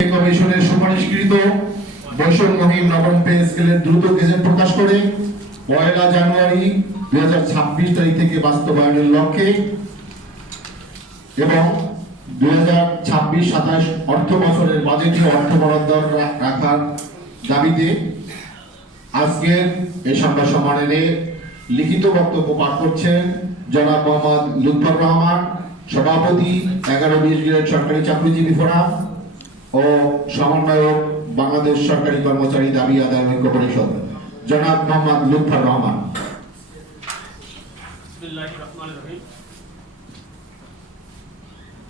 কমিশনের সুপারিশকৃত বৈষম্যহীন নবম পে স্কেলের দ্রুত গেজেট প্রকাশ করে 1 জানুয়ারি 2026 তারিখ থেকে বাস্তবায়নের লক্ষ্যে এবং 2026-27 অর্থ বছরের বাজেটে অর্থ বরাদ্দ রাখার দাবিতে আজকের এই সংবাদ সম্মেলনে লিখিত বক্তব্য পাঠ করছেন জনাব মোহাম্মদ লুৎফর রহমান, সভাপতি 11-20 গ্রেড সরকারি চাকরিজীবী ফোরাম ও সমন্বয়ক বাংলাদেশ সরকারি কর্মচারী দাবি আদায় ঐক্য পরিষদ, জনাব মোহাম্মদ লুৎফর রহমান।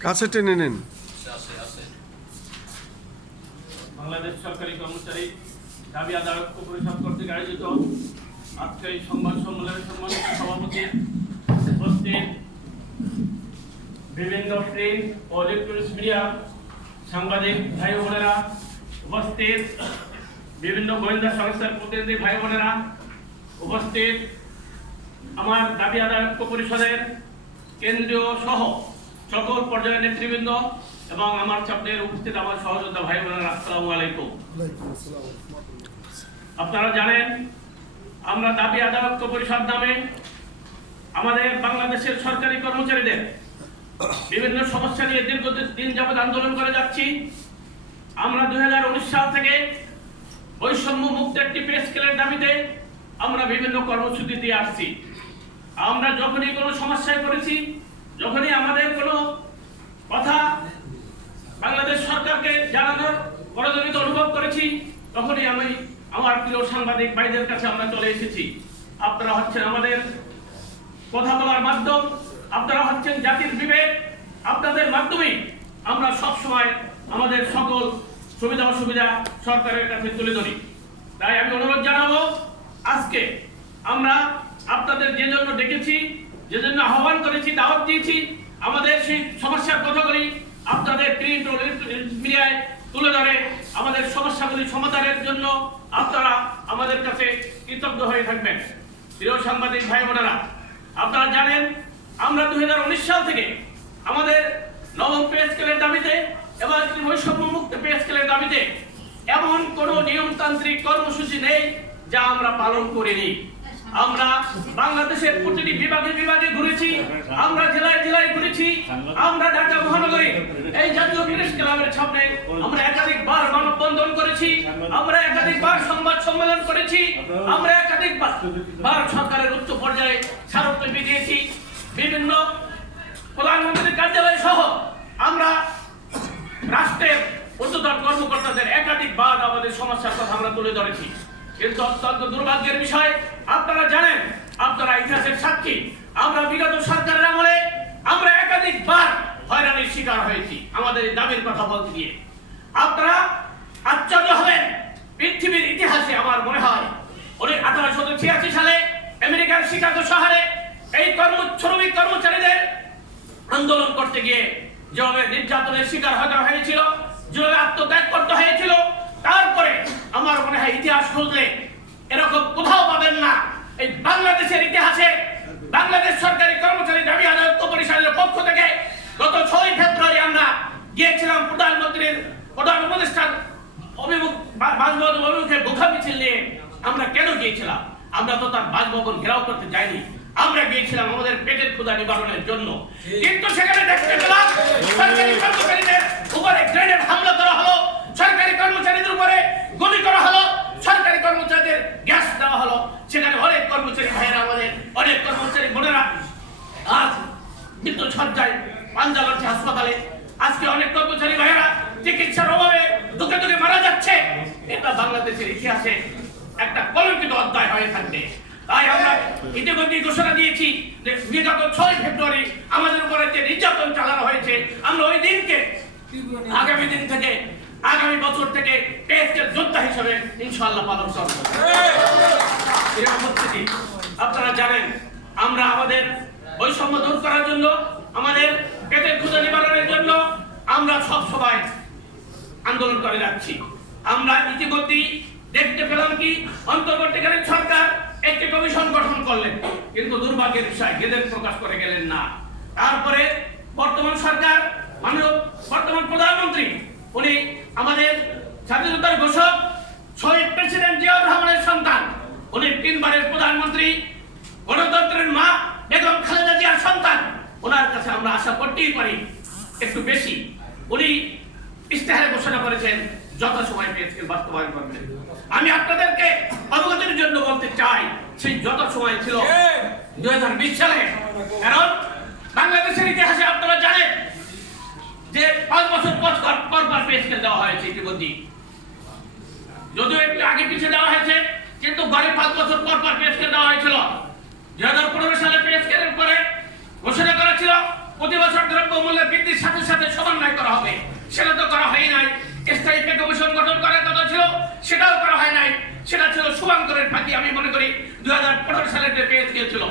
কাছে টেনে নেন। বাংলাদেশ সরকারি কর্মচারী দাবি আদায় ঐক্য পরিষদ কর্তৃক আয়োজিত আজকের এই সংবাদ সম্মেলনের সম্মানিত সভাপতি, উপস্থিত বিভিন্ন প্রিন্ট ও ইলেকট্রনিক্স মিডিয়া সাংবাদিক ভাই বোনেরা, উপস্থিত বিভিন্ন গোয়েন্দা সংস্থার প্রতিনিধি ভাই বোনেরা, উপস্থিত আমার দাবি আদায় ঐক্য পরিষদের কেন্দ্রীয় সহ সকল পর্যায়ের নেতৃবৃন্দ এবং আমার সামনে উপস্থিত আমার সহযোদ্ধা ভাই বোনেরা, আসসালামু আলাইকুম। আপনারা জানেন আমরা দাবি আদায় ঐক্য পরিষদ নামে আমাদের বাংলাদেশের সরকারি কর্মচারীদের বিভিন্ন সমস্যা নিয়ে দীর্ঘদিন যাবৎ আন্দোলন করে যাচ্ছি। আমরা 2019 সাল থেকে বৈষম্য মুক্ত একটি পে স্কেলের দাবিতে আমরা বিভিন্ন কর্মসূচি দিয়ে আসছি। আমরা যখনই কোনো সমস্যায় পড়েছি, যখনই আমাদের কোনো কথা বাংলাদেশ সরকারকে জানানোর প্রয়োজনীয় অনুভব করেছি, তখনই আমি আমার প্রিয় সাংবাদিক ভাইদের কাছে আমরা চলে এসেছি। আপনারা হচ্ছেন আমাদের কথা বলার মাধ্যম, আপনারা হচ্ছেন জাতির বিবেক। আপনাদের মাধ্যমেই আমরা সব সময় আমাদের সকল সুবিধা অসুবিধা সরকারের কাছে তুলে ধরি। তাই আমি অনুরোধ জানাবো, আজকে আমরা আপনাদের যে জন্য ডেকেছি, যে জন্য আহ্বান করেছি, দাওয়াত দিয়েছি, আমাদের সেই সমস্যার কথাগুলি আপনাদের প্রিন্ট ও মিডিয়ায় তুলে ধরে আমাদের সমস্যাগুলি সমাধানের জন্য আপনারা আমাদের কাছে কৃতজ্ঞ হয়ে থাকবেন। প্রিয় সাংবাদিক ভাই বোনেরা, আপনারা জানেন আমরা 2019 সাল থেকে আমাদের নবম পে স্কেলের দাবিতে এবং বৈষম্য মুক্ত পে স্কেলের দাবিতে এমন কোন নিয়মতান্ত্রিক কর্মসূচি নেই যা আমরা পালন করিনি। আমরা বাংলাদেশের প্রতিটি বিভাগে বিভাগে ঘুরেছি, আমরা জেলায় জেলায় ঘুরেছি, আমরা ঢাকা মহানগরে এই জাতীয় প্রেস ক্লাবের সামনে আমরা একাধিকবার মানববন্ধন করেছি, আমরা একাধিকবার সংবাদ সম্মেলন করেছি, আমরা একাধিকবার সরকারের উচ্চ পর্যায়ে স্মারকলিপি দিয়েছি। বিভিন্ন প্রধানমন্ত্রীর কার্যালয় সহ আমরা রাষ্ট্রের উচ্চতর কর্মকর্তাদের একাধিকবার আমাদের সমস্যার কথা আমরা তুলে ধরেছি। কিন্তু অত্যন্ত দুর্ভাগ্যের বিষয়, আপনারা জানেন, আপনারা ইতিহাসের সাক্ষী, আমরা বিগত সরকারের আমলে আমরা একাধিকবার হয়রানির শিকার হয়েছি আমাদের দাবির কথা বলতে গিয়ে। আপনারা আশ্চর্য হবেন, পৃথিবীর ইতিহাসে আমার মনে হয় 1886 সালে আমেরিকার শিকাগো শহরে এই শ্রমিক কর্মচারীদের আন্দোলন করতে গিয়ে যেভাবে নির্যাতনের শিকার হতে হয়েছিল, যেভাবে আত্মত্যাগ করতে হয়েছিল, তারপরে আমার মনে হয় ইতিহাস খুঁজলে এরকম কোথাও পাবেন না। এই বাংলাদেশের ইতিহাসে বাংলাদেশ সরকারি কর্মচারী দাবি আদায় ঐক্য পরিষদের পক্ষ থেকে গত 6 ফেব্রুয়ারি আমরা গিয়েছিলাম প্রধানমন্ত্রীর প্রধান উপদেষ্টার বাসভবন অভিমুখে বোখা মিছিল নিয়ে। আমরা কেন গিয়েছিলাম? আমরা তো তার বাসভবন ঘেরাও করতে যাইনি, আমরা গিয়েছিলাম আমাদের পেটের ক্ষুধা নিবারণের জন্য। কিন্তু সেখানে দেখতে পেলাম সরকারি কর্মচারীদের উপরে গ্রেনেড হামলা করা হলো, সরকারি কর্মচারীদের উপরে গুলি করা হলো, সরকারি কর্মচারীদের গ্যাস দেওয়া হলো। সেখানে অনেক কর্মচারী ভাইয়েরা, আমাদের অনেক কর্মচারী বোনেরা আজ মৃত্যু সজ্জায় পাঞ্জা লড়ছে হাসপাতালে। আজকে অনেক কর্মচারী ভাইয়েরা চিকিৎসার অভাবে দুঃখে দুঃখে মারা যাচ্ছে। এটা বাংলাদেশের ইতিহাসে একটা কলঙ্কিত অধ্যায় হয়ে থাকবে। তাই আমরা ইতিমধ্যে ঘোষণা দিয়েছি যে বিগত 6 ফেব্রুয়ারি আমাদের উপরে যে নির্যাতন চালানো হয়েছে, আমরা ওই দিনকে আগামী দিন থেকে, আগামী বছর থেকে পে স্কেল যোদ্ধা হিসেবে ইনশাআল্লাহ পালন করব। আপনারা জানেন আমরা আমাদের বৈষম্য দূর করার জন্য, আমাদের পেটের ক্ষুধা নিবারণের জন্য আমরা সব সময় আন্দোলন করে যাচ্ছি। আমরা ইতিমধ্যে দেখতে পেলাম কি অন্তর্বর্তীকালীন সরকার একটি কমিশন গঠন করলেন, কিন্তু দুর্ভাগ্যের বিষয় গেজেট প্রকাশ করে গেলেন না। তারপরে বর্তমান সরকার, বর্তমান প্রধানমন্ত্রী উনি আমাদের স্বাধীনতার ঘোষক শহীদ প্রেসিডেন্ট জিয়াউর রহমানের সন্তান। উনি 3 বারের প্রধানমন্ত্রী, গণতন্ত্রের মা বেগম খালেদা জিয়ার সন্তান। ওনার কাছে আমরা আশা করতেই পারি একটু বেশি। উনি ইশতেহারে ঘোষণা করেছেন যথাসময়ে পে স্কেল বাস্তবায়ন করবেন। আমি আপনাদেরকে অবগতির জন্য বলতে চাই, সেই যথাসময় ছিল 2020 সালে। কারণ বাংলাদেশের ইতিহাসে আপনারা জানেন যে 5 বছর পর পে স্কেল দেওয়া হয়েছে ইতিমধ্যে, যদিও একটু আগে পিছিয়ে দেওয়া হয়েছে, কিন্তু গড়ে 5 বছর পর পে স্কেল দেওয়া হয়েছিল। 2015 সালে পে স্কেলের পরে ঘোষণা করা ছিল প্রতি বছর দ্রব্যমূল্য বৃদ্ধির সাথে সাথে সমন্বয় করা হবে। সেটা তো করা হয় নাই। স্থায়ী পে কমিশন গঠন করার কথা ছিল, সেটাও করা হয় নাই। সেটা ছিল শুভাঙ্করের ফাঁকি। আমি মনে করি 2015 সালের যে পে স্কেল ছিল